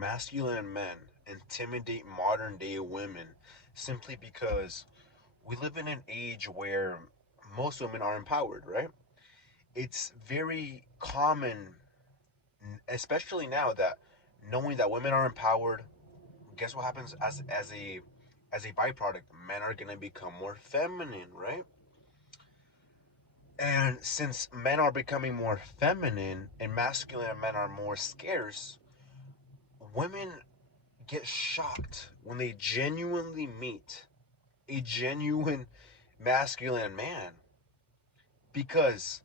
masculine men intimidate modern day women simply because we live in an age where most women are empowered, right? It's very common, especially now, that knowing that women are empowered, guess what happens as a byproduct? Men are gonna become more feminine, right? And since men are becoming more feminine and masculine men are more scarce, women get shocked when they genuinely meet a genuine masculine man because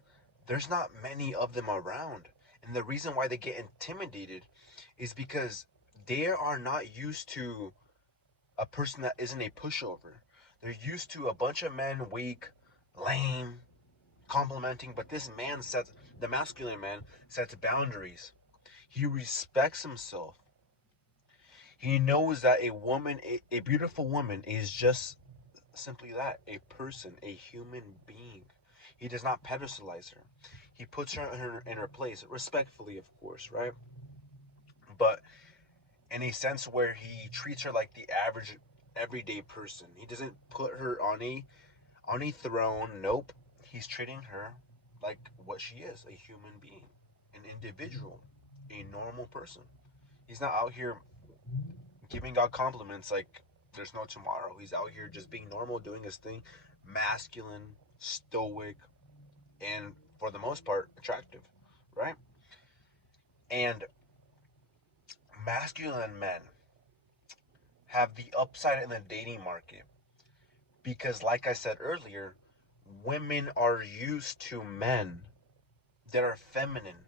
there's not many of them around. And the reason why they get intimidated is because they are not used to a person that isn't a pushover. They're used to a bunch of men weak, lame, complimenting, but this man sets, the masculine man sets boundaries. He respects himself. He knows that a beautiful woman, is just simply that, a person, a human being. He does not pedestalize her. He puts her in her place, respectfully, of course, right? But in a sense where he treats her like the average everyday person. He doesn't put her on a throne. Nope. He's treating her like what she is, a human being, an individual, a normal person. He's not out here giving out compliments like there's no tomorrow. He's out here just being normal, doing his thing, masculine, stoic, and for the most part, attractive, right? And masculine men have the upside in the dating market because, like I said earlier, women are used to men that are feminine,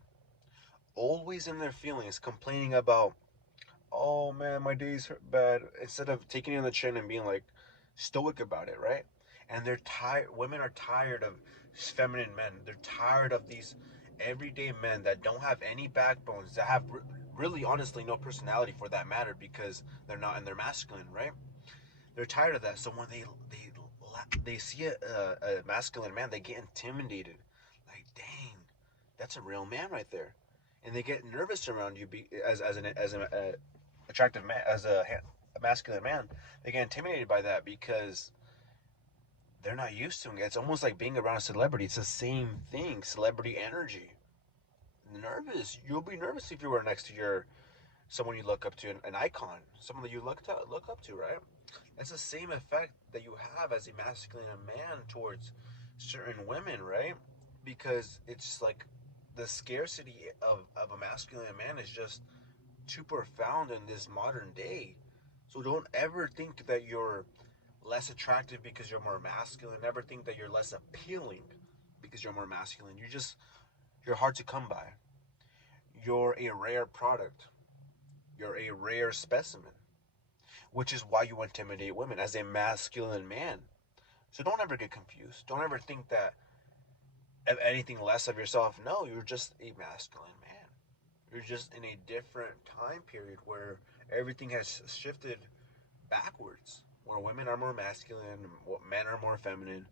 always in their feelings, complaining about, oh man, my day's bad, instead of taking it on the chin and being like stoic about it, right? And they're tired. Women are tired of feminine men. They're tired of these everyday men that don't have any backbones, that have really, honestly, no personality for that matter because they're not in their masculine, right? They're tired of that. So when they see a masculine man, they get intimidated. Like, dang, that's a real man right there, and they get nervous around you as an attractive man, a masculine man. They get intimidated by that because they're not used to it. It's almost like being around a celebrity. It's the same thing. Celebrity energy. Nervous. You'll be nervous if you were next to your someone you look up to, an icon, someone that you look up to, right? It's the same effect that you have as a masculine man towards certain women, right? Because it's like the scarcity of a masculine man is just too profound in this modern day. So don't ever think that you're less attractive because you're more masculine. Never think that you're less appealing because you're more masculine. You're hard to come by. You're a rare product. You're a rare specimen, which is why you intimidate women as a masculine man. So don't ever get confused. Don't ever think that of anything less of yourself. No, you're just a masculine man. You're just in a different time period where everything has shifted backwards, where women are more masculine, men are more feminine,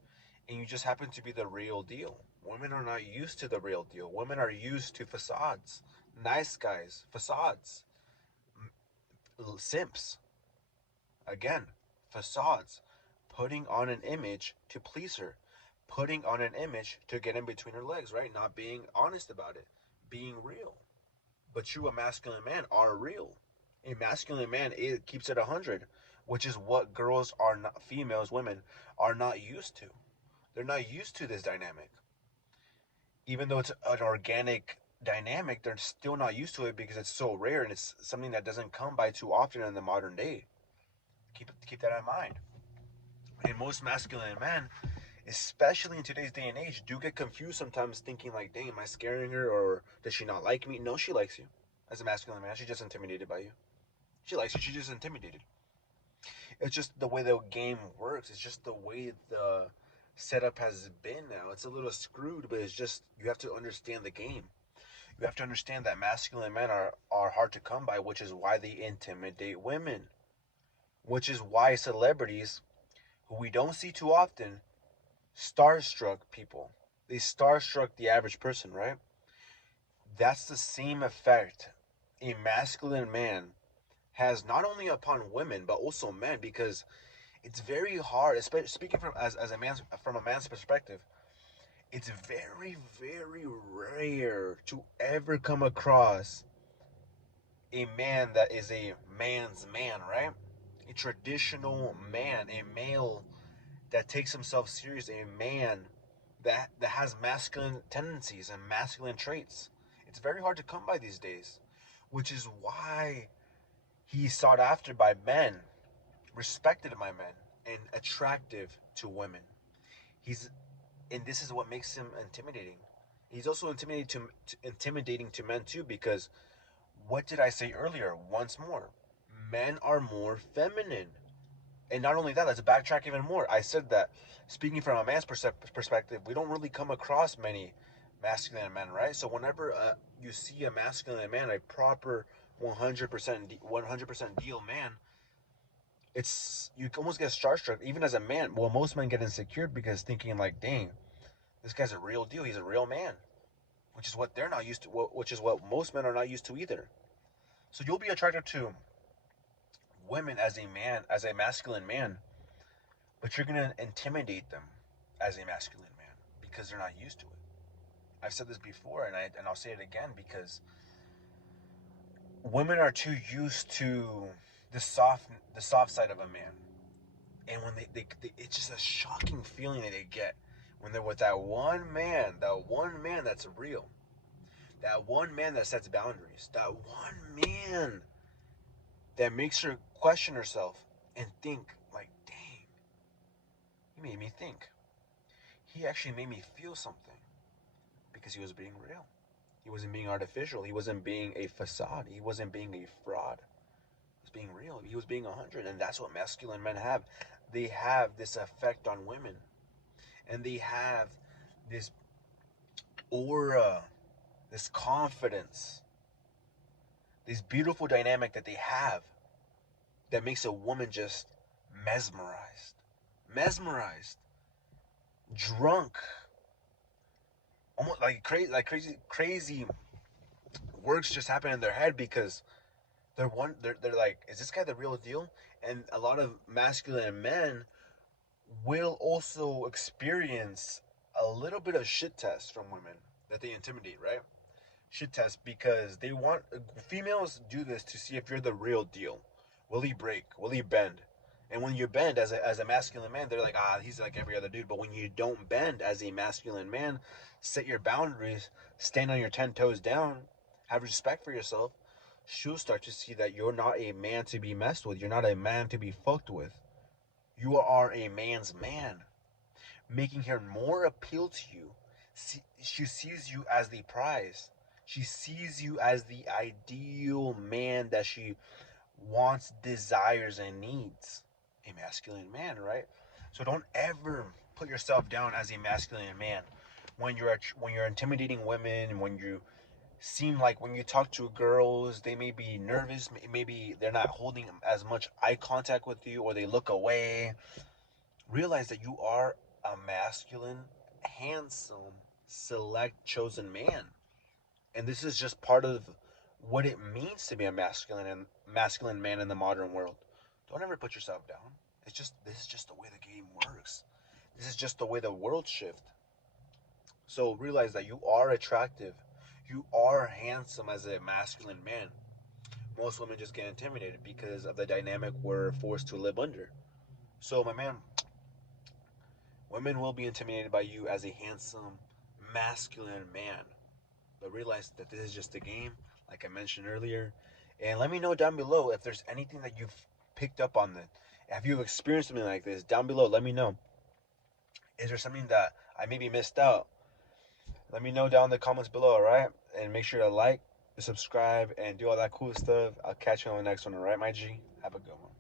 and you just happen to be the real deal. Women are not used to the real deal. Women are used to facades, nice guys, facades, simps. Again, facades, putting on an image to please her, putting on an image to get in between her legs, right? Not being honest about it, being real. But you, a masculine man, are real. A masculine man keeps it 100, which is what girls are not, females, women are not used to. They're not used to this dynamic. Even though it's an organic dynamic, they're still not used to it because it's so rare and it's something that doesn't come by too often in the modern day. Keep that in mind. And most masculine men, especially in today's day and age, do get confused sometimes, thinking like, "Dang, am I scaring her, or does she not like me?" No, she likes you. As a masculine man, she's just intimidated by you. She likes you. She's just intimidated. It's just the way the game works. It's just the way the setup has been now. It's a little screwed, but it's just you have to understand the game. You have to understand that masculine men are hard to come by, which is why they intimidate women. Which is why celebrities, who we don't see too often, starstruck people. They starstruck the average person, right? That's the same effect a masculine man has not only upon women but also men, because it's very hard, especially speaking from as a man, from a man's perspective. It's very, very rare to ever come across a man that is a man's man, right? A traditional man, a male that takes himself serious, a man that has masculine tendencies and masculine traits. It's very hard to come by these days, which is why he's sought after by men, respected by men, and attractive to women. He's and this is what makes him intimidating. He's also intimidating to men too, because what did I say earlier? Once more, men are more feminine. And not only that, let's backtrack even more. I said that speaking from a man's perspective, we don't really come across many masculine men, right? So whenever you see a masculine man, a proper 100% deal man, it's you almost get starstruck. Even as a man, well, most men get insecure because thinking like, dang, this guy's a real deal. He's a real man, which is what they're not used to. Which is what most men are not used to either. So you'll be attracted to women as a man, as a masculine man, but you're gonna intimidate them as a masculine man because they're not used to it. I've said this before, and I'll say it again, because women are too used to the soft side of a man, and when they it's just a shocking feeling that they get when they're with that one man that's real, that one man that sets boundaries, that one man that makes her question herself and think like, dang, he made me think. He actually made me feel something because he was being real. He wasn't being artificial. He wasn't being a facade. He wasn't being a fraud. He was being real. He was being 100. And that's what masculine men have. They have this effect on women. And they have this aura, this confidence, this beautiful dynamic that they have that makes a woman just mesmerized. Mesmerized. Drunk. Almost like crazy works just happen in their head, because they're like, is this guy the real deal? And a lot of masculine men will also experience a little bit of shit test from women that they intimidate, right? Shit test, because they want, females do this to see if you're the real deal. Will he break? Will he bend? And when you bend as a masculine man, they're like, he's like every other dude. But when you don't bend as a masculine man, set your boundaries, stand on your 10 toes down, have respect for yourself, she'll start to see that you're not a man to be messed with. You're not a man to be fucked with. You are a man's man, making her more appeal to you. She sees you as the prize. She sees you as the ideal man that she wants, desires, and needs. A masculine man, right? So don't ever put yourself down as a masculine man when you're intimidating women, when you seem like, when you talk to girls, they may be nervous, maybe they're not holding as much eye contact with you, or they look away. Realize that you are a masculine, handsome, select, chosen man. And this is just part of what it means to be a masculine man in the modern world. Don't ever put yourself down. This is just the way the game works. This is just the way the world shifts. So realize that you are attractive. You are handsome as a masculine man. Most women just get intimidated because of the dynamic we're forced to live under. So my man, women will be intimidated by you as a handsome, masculine man. But realize that this is just a game, like I mentioned earlier. And let me know down below if there's anything that you've picked up on that. Have you experienced something like this? Down below, let me know. Is there something that I maybe missed out? Let me know down in the comments below, alright? And make sure to like, subscribe, and do all that cool stuff. I'll catch you on the next one, alright, my G? Have a good one.